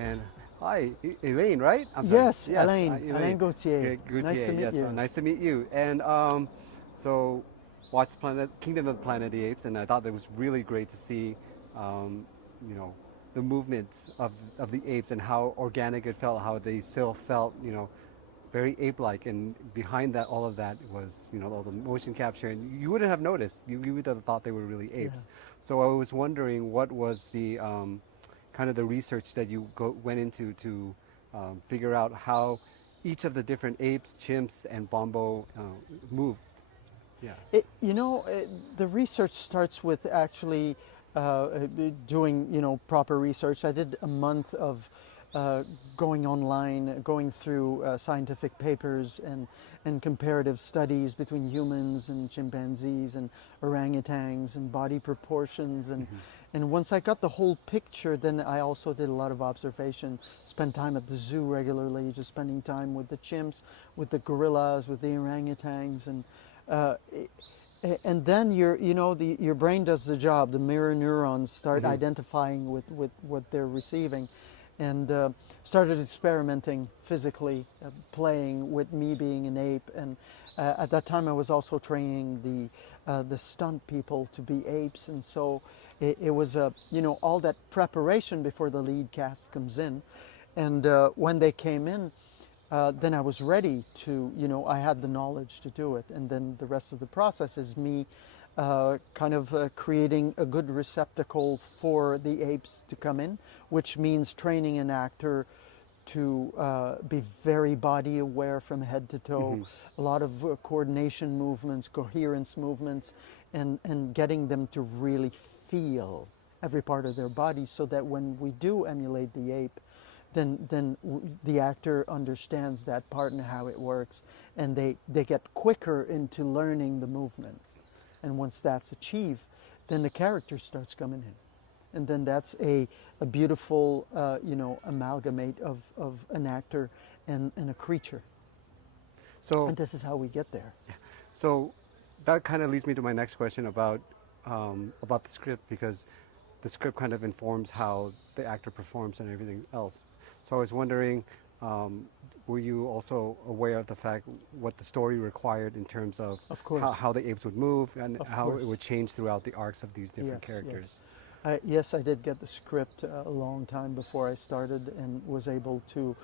And hi, Elaine, right? I'm sorry. Yes, Alain, Alain Gauthier. Gauthier, Nice to meet yes, you. nice to meet you. And so, watched Kingdom of the Planet of the Apes, and I thought that was really great to see, um, you know, the movements of the apes and how organic it felt, how they still felt, very ape-like. And behind that, all of that was, all the motion capture, and you wouldn't have noticed. You would have thought they were really apes. Yeah. So I was wondering what was the kind of the research that you went into to figure out how each of the different apes, chimps, and Bombo move. Yeah. The research starts with actually doing, proper research. I did a month of going online, going through scientific papers and comparative studies between humans and chimpanzees and orangutans and body proportions. And once I got the whole picture, then I also did a lot of observation, spent time at the zoo regularly, just spending time with the chimps, with the gorillas, with the orangutans, and then your brain does the job. The mirror neurons start identifying with what they're receiving, and started experimenting physically, playing with me being an ape. And at that time, I was also training the stunt people to be apes, and so it was all that preparation before the lead cast comes in, and when they came in. Then I was ready to, I had the knowledge to do it. And then the rest of the process is me creating a good receptacle for the apes to come in, which means training an actor to be very body aware from head to toe, a lot of coordination movements, coherence movements, and getting them to really feel every part of their body so that when we do emulate the ape, then the actor understands that part and how it works, and they get quicker into learning the movement. And once that's achieved, then the character starts coming in. And then that's a beautiful, amalgamate of an actor and a creature. And this is how we get there. So that kind of leads me to my next question about the script, because the script kind of informs how the actor performs and everything else. So I was wondering, were you also aware of the fact what the story required in terms of how the apes would move and how it would change throughout the arcs of these different characters? Yes, I did get the script a long time before I started, and was able to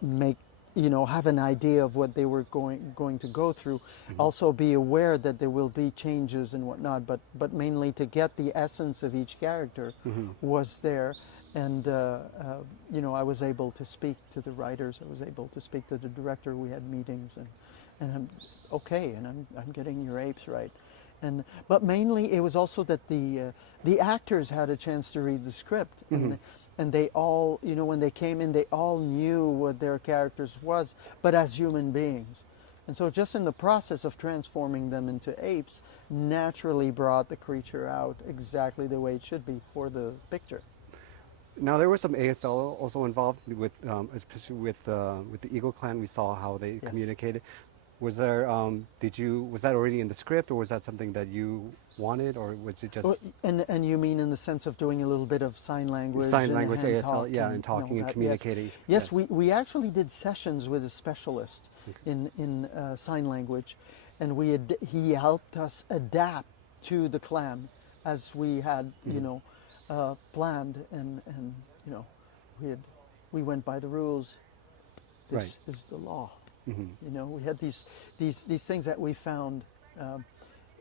make, have an idea of what they were going to go through. Also be aware that there will be changes and whatnot, but mainly to get the essence of each character was there. And I was able to speak to the writers. I was able to speak to the director. We had meetings, and I'm okay, and I'm getting your apes right. But mainly it was also that the actors had a chance to read the script, and they all, when they came in, they all knew what their characters was, but as human beings. And so just in the process of transforming them into apes, naturally brought the creature out exactly the way it should be for the picture. Now there was some ASL also involved with, especially with the Eagle Clan. We saw how they communicated. Was there? Was that already in the script, or was that something that you wanted, or was it just? Well, and you mean in the sense of doing a little bit of sign language? Sign language, ASL, and talking and communicating. Yes, we actually did sessions with a specialist in sign language, and he helped us adapt to the clan as we had, planned, and we went by the rules. This is the law. We had these things that we found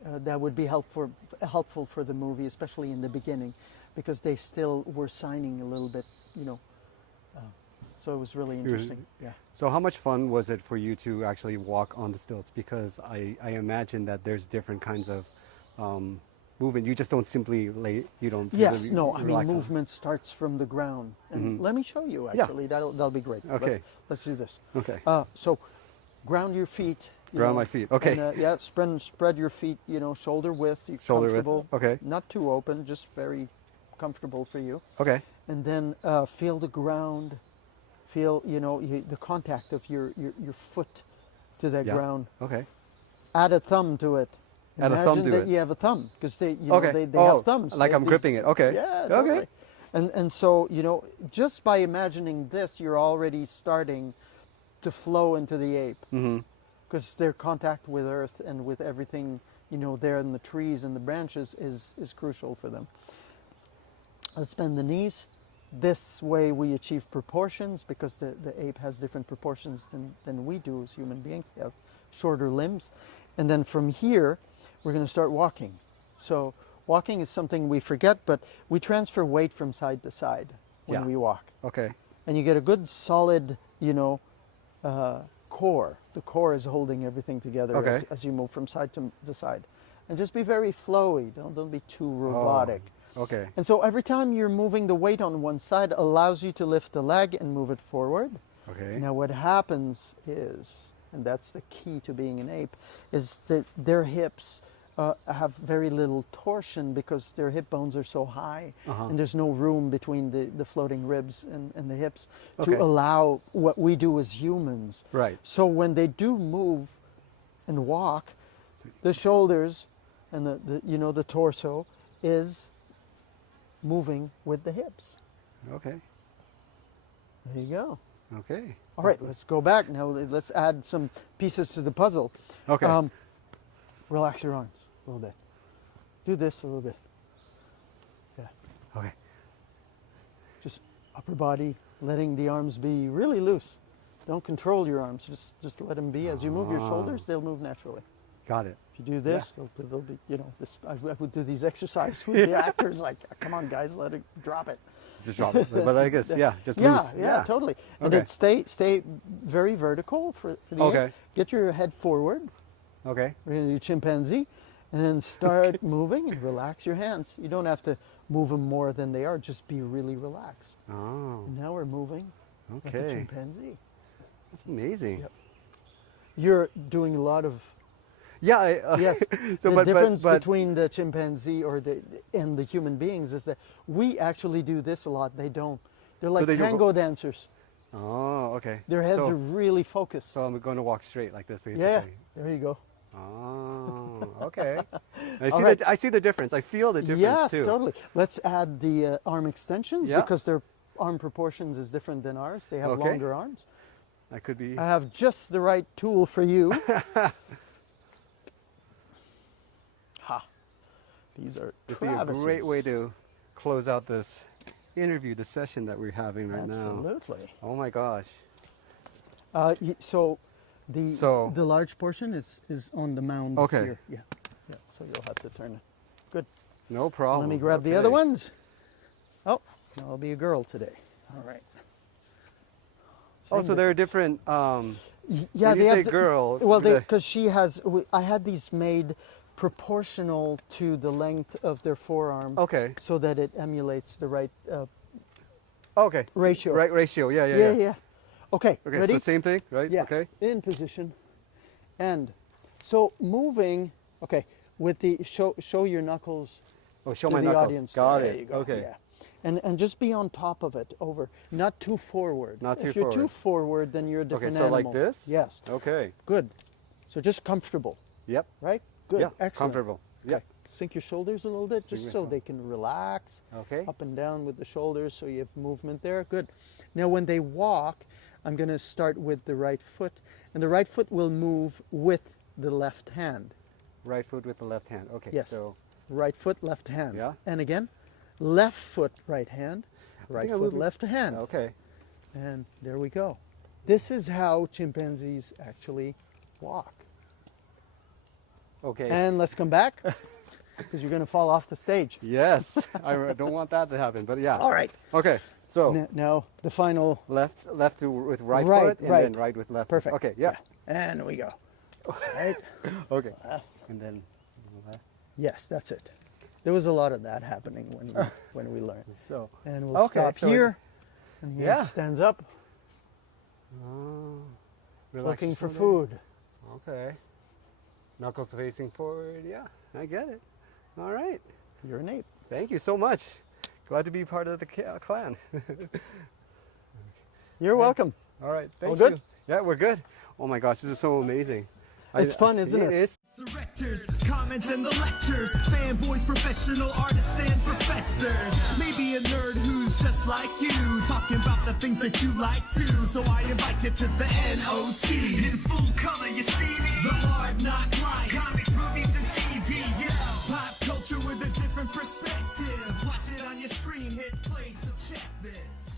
that would be helpful for the movie, especially in the beginning, because they still were signing a little bit, so it was really interesting. So how much fun was it for you to actually walk on the stilts? Because I imagine that there's different kinds of movement. You just don't simply lay. You don't. Yes, no. I mean, movement starts from the ground. And let me show you. Actually, that'll be great. Okay. Let's do this. Okay. So, ground your feet. Ground my feet. Okay. And, spread your feet. Shoulder width. Shoulder comfortable. width. Okay. Not too open. Just very comfortable for you. Okay. And then feel the ground. Feel the contact of your foot to that ground. Okay. Add a thumb to it. Add a thumb to Imagine that it. you have a thumb, because they have thumbs. Like I'm gripping it. Okay. Yeah. Okay. And so, you know, just by imagining this, you're already starting to flow into the ape. Because their contact with earth and with everything, you know, there in the trees and the branches is crucial for them. Let's bend the knees. This way we achieve proportions, because the ape has different proportions than we do as human beings. We have shorter limbs. And then from here, we're going to start walking. So walking is something we forget, but we transfer weight from side to side when we walk. Okay. And you get a good solid, you know, core. The core is holding everything together as you move from side to side. And just be very flowy. Don't be too robotic. Okay. And so every time you're moving the weight on one side allows you to lift the leg and move it forward. Okay. Now what happens is, and that's the key to being an ape, is that their hips have very little torsion because their hip bones are so high, and there's no room between the floating ribs and the hips to allow what we do as humans. Right. So when they do move and walk, the shoulders and the torso is moving with the hips. Okay. There you go. Okay. All right, let's go back now. Let's add some pieces to the puzzle. Okay. Relax your arms a little bit. Do this a little bit. Yeah. Okay. Just upper body, letting the arms be really loose. Don't control your arms. Just let them be. As you move your shoulders, they'll move naturally. Got it. If you do this, they'll be, you know, this. I would do these exercises with the actors, like, come on, guys, let it drop it. Just drop it. But I guess, just Yeah, loose. yeah, totally. And then stay very vertical for the ape. Get your head forward. Okay. We're going to do chimpanzee. And then start moving and relax your hands. You don't have to move them more than they are. Just be really relaxed. Oh. And now we're moving like a chimpanzee. That's amazing. Yep. You're doing a lot of... Yeah. Yes. So, the but difference between the chimpanzee and the human beings is that we actually do this a lot. They don't. They're like tango dancers. Oh, okay. Their heads are really focused. So I'm going to walk straight like this, basically. Yeah. There you go. Oh, okay. I see the difference. I feel the difference too. Yes, totally. Let's add the arm extensions because their arm proportions is different than ours. They have longer arms. That could be. I have just the right tool for you. Ha! These are Travis's. Be a great way to close out this interview, the session that we're having right now. Absolutely. Oh my gosh. So the large portion is on the mound here. Yeah. So you'll have to turn it. Good. No problem. Let me grab the other ones. Oh, I'll be a girl today. All right. So there are different. Yeah, when you say girl. Well, because she has. I had these made proportional to the length of their forearm. Okay. So that it emulates the right. Ratio. Right ratio. Yeah. Yeah. Okay. Okay. Ready? So same thing, right? Yeah. Okay. In position. And so moving. Okay. With the show your knuckles. Oh, show to my the knuckles. Audience. Got there it. You go. Okay. Yeah. And just be on top of it, not too forward. Not too If you're forward. too forward, then you're a different Okay, so animal. like this? Yes. Okay. Good. So just comfortable, Yep. right? Good. Yeah. Excellent. Comfortable. Okay. Yep. Sink your shoulders a little bit, just so they can relax. Okay. Up and down with the shoulders, so you have movement there. Good. Now, when they walk, I'm going to start with the right foot, and the right foot will move with the left hand. Right foot with the left hand. Okay. Yes. So. Right foot, left hand. Yeah. And again, left foot, right hand. Right foot, left hand. Okay. And there we go. This is how chimpanzees actually walk. Okay. And let's come back, because you're going to fall off the stage. Yes. I don't want that to happen, but yeah. All right. Okay. So Now the final. left with right Right, foot, and right. then right with left. Perfect. Foot. Okay. Yeah. And we go. Right. Okay. And then left. Yes, that's it. There was a lot of that happening when we learned. So. And we'll stop so here. And he stands up, Relax looking your for shoulder. food. Okay. Knuckles facing forward. Yeah, I get it. All right. You're an ape. Thank you so much. Glad to be part of the clan. You're welcome. All right. Thank All good? you. Yeah, we're good. Oh my gosh, this is so amazing. It's fun, isn't it? It's Directors, comments and the lectures, fanboys, professional artists and professors. Maybe a nerd who's just like you, talking about the things that you like too. So I invite you to the NOC. In full color, you see me. The hard knock life, comics, movies, and TV. Yeah, pop culture with a different perspective. Watch it on your screen, hit play, so check this.